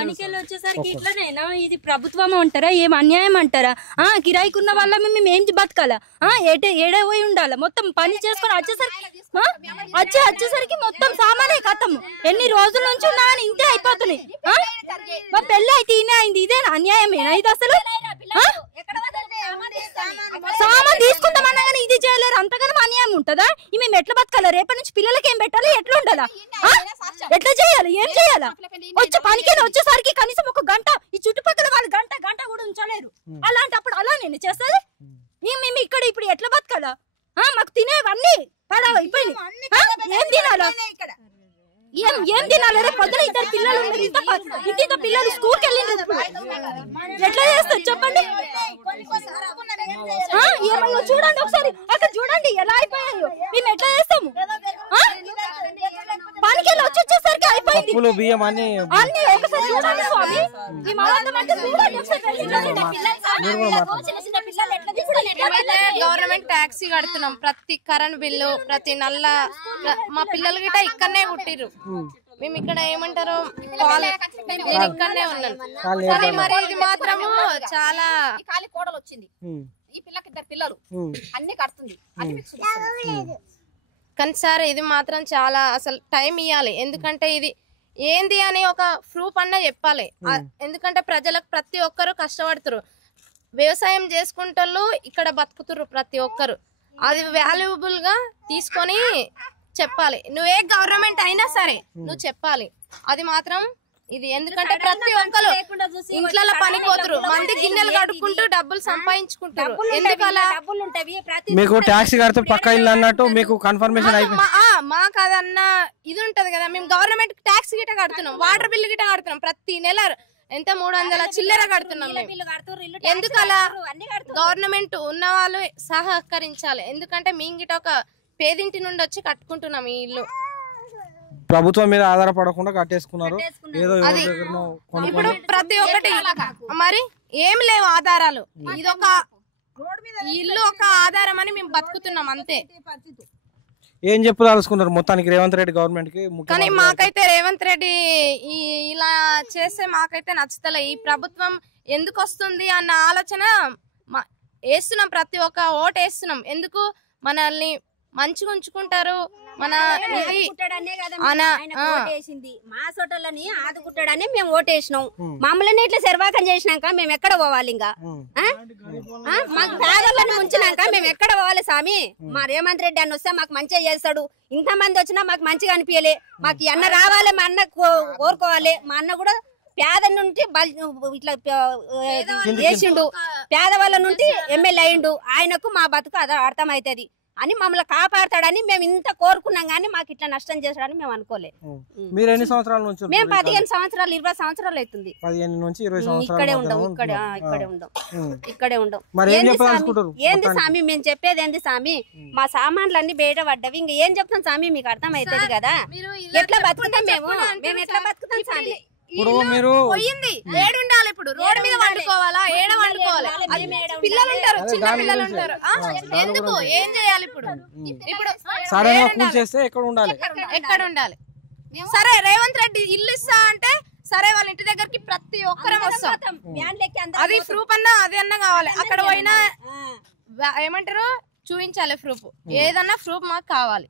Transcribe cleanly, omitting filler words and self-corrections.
పనికెళ్ళి వచ్చేసరికి ఇట్లనేనా? ఇది ప్రభుత్వం అంటారా? ఏం అన్యాయం అంటారా? కిరాయికున్న వాళ్ళ మేము ఏం బతకాలా? ఏడే పోయి ఉండాలా? మొత్తం పని చేసుకొని వచ్చేసరికి మొత్తం సామానే కథం. ఎన్ని రోజుల నుంచి ఉన్నా అని ఇంతే అయిపోతున్నాయి. మా పెళ్ళి అయితే ఈయన అయింది. ఇదేనా అన్యాయమేనా ఇది అసలు? సామాన్ తీసుకుంటామన్నా కానీ ఇది చేయలేరు. అంతగానో అన్యాయం ఉంటుందా? మేము ఎట్లా బతకాలా? రేపటి నుంచి పిల్లలకి ఏం పెట్టాలి? ఎట్లా ఉండాలా? ఎట్లా చేయాలి? ఏం చేయాలా? వచ్చే పనికైనా వచ్చేసరికి కనీసం ఒక గంట ఈ చుట్టుపక్కల వాళ్ళు గంట కూడా ఉంచలేరు. అలాంటప్పుడు అలా నేను చేస్తుంది. మేము ఇక్కడ ఇప్పుడు ఎట్లా బతకాలా? మాకు తినేవన్నీ అయిపోయింది. ఏం తినాలా? ఏం తినాలి? రేపు పొద్దున ఇద్దరు పిల్లలు ఇంత పిల్లలు స్కూల్కి వెళ్ళిండ్రు. ఎట్లా చేస్తారు చెప్పండి? ఏమయ్యో చూడండి ఒకసారి, అక్కడ చూడండి ఎలా అయిపోయాయో. మేము ఎట్లా చేస్తాము? పనికెళ్ళి వచ్చేసరికి అయిపోయింది. ఒకసారి చూడండి స్వామి. గవర్నమెంట్ ట్యాక్సీ కడుతున్నాం. ప్రతి కరెంట్ బిల్లు, ప్రతి నల్ల మా పిల్లలు గిట్ట ఇక్కడనే కుట్టిర్రు. మేము ఇక్కడ ఏమంటారు నేను ఇక్కడనే ఉన్నాను. సరే మరి ఇది మాత్రము చాలా కోడలు వచ్చింది. ఈ పిల్లకి ఇద్దరు పిల్లలు అన్ని కడుతుంది. కానీ సార్ ఇది మాత్రం చాలా అసలు టైం ఇవ్వాలి. ఎందుకంటే ఇది ఏంది అని ఒక ప్రూఫ్ అన్నా చెప్పాలి. ఎందుకంటే ప్రజలకు ప్రతి ఒక్కరు కష్టపడుతురు, వ్యవసాయం చేసుకుంటూ ఇక్కడ బతుకుతురు ప్రతి ఒక్కరు. అది వాల్యుబుల్ గా తీసుకొని చెప్పాలి. నువ్వే గవర్నమెంట్ అయినా సరే నువ్వు చెప్పాలి. అది మాత్రం ఇది ఎందుకంటే ప్రతి ఒక్కరు ఇంట్లో పనిపోతురు, మంది గిన్నెలు కడుక్కుంటూ డబ్బులు సంపాదించుకుంటారు. ఎందుకలా మీకు ట్యాక్స్ కడితే పక్కా ఇల్లు అన్నట్టు మీకు కన్ఫర్మేషన్ అయిపోయింది. మాకు అదన్నా ఇది ఉంటది కదా. మేము గవర్నమెంట్ ట్యాక్స్ గిట్ట కడుతున్నాం, వాటర్ బిల్లు గిట్ట కడుతున్నాం. ప్రతి నెల ఎంత 300 చిల్లర కడుతున్నాం. ఎందుకలా? గవర్నమెంట్ ఉన్న వాళ్ళు సహకరించాలి. ఎందుకంటే మేము గిట్ట ఒక పేదింటి నుండి వచ్చి కట్టుకుంటున్నాం ఈ ఇల్లు. ప్రభుత్వం మీద ఆధారపడకుండా కట్టేసుకున్నారు. ఇప్పుడు ప్రతి ఒక్కటి మరి ఏం లేవు ఆధారాలు. ఇదొక ఇల్లు ఒక ఆధారం అని మేము బతుకుతున్నాం అంతే. ఏం చెప్పదలుచుకున్నారు మొత్తానికి రేవంత్ రెడ్డి గవర్నమెంట్ కి? కానీ మాకైతే రేవంత్ రెడ్డి ఇలా చేస్తే మాకైతే నచ్చుతలే. ఈ ప్రభుత్వం ఎందుకు వస్తుంది అన్న ఆలోచన వేస్తున్నాం. ప్రతి ఒక్క ఓటు వేస్తున్నాం. ఎందుకు మనల్ని మంచిగా ఉంచుకుంటారు. మన ఓటేసింది మా సోటలని ఆదుకుంటాడని మేము ఓటేసినాం. మమ్మల్ని ఇట్లా సర్వాకం చేసినాక మేము ఎక్కడ పోవాలి? ఇంకా మాకు పేదలను ఉంచినాక మేము ఎక్కడ పోవాలి స్వామి? మా రేవంత్ రెడ్డి అన్న వస్తే మాకు మంచిగా చేస్తాడు. ఇంతమంది వచ్చినా మాకు మంచిగా అనిపించలే. మాకు ఈ అన్న రావాలి, మా అన్న కోరుకోవాలి. మా అన్న కూడా పేద నుండి ఇట్లా చేసిండు, పేదవాళ్ళ నుండి ఎమ్మెల్యే అయిండు. ఆయనకు మా బతుకు అర్థమవుతుంది అని మమ్మల్ని కాపాడతాడని మేము ఇంత కోరుకున్నాం. కానీ మాకు ఇట్లా నష్టం చేస్తాడని మేము అనుకోలేదు. మీరు ఎన్ని సంవత్సరాల నుంచి? మేము 15 సంవత్సరాలు 20 సంవత్సరాలు అవుతుంది. 15 నుంచి 20 సంవత్సరాలు ఇక్కడే ఉండం. ఏంది స్వామి మేము చెప్పేది? ఏంది స్వామి? మా సామాన్లన్నీ బయట పడ్డవి. ఇంకా ఏం చెప్తాం స్వామి? మీకు అర్థం అవుతుంది కదా. ఎట్లా బతుకుతాం మేము ఎట్లా బతుకుతాం స్వామి? పోయింది ఏడుండాలి. ఇప్పుడు రోడ్డు మీద వండుకోవాలా? ఏడ వండుకోవాలి? పిల్లలు ఉంటారు, చిన్న పిల్లలు ఉంటారు. ఎందుకు ఏం చేయాలి? ఇప్పుడు ఎక్కడ ఉండాలి? సరే రేవంత్ రెడ్డి ఇల్లు ఇస్తా అంటే సరే వాళ్ళ ఇంటి దగ్గరికి ప్రతి ఒక్కరం వస్తాం. అది ప్రూఫ్ అన్నా అది అన్నా కావాలి. అక్కడ పోయినా ఏమంటారు చూపించాలి ప్రూఫ్. ఏదన్నా ప్రూఫ్ మాకు కావాలి.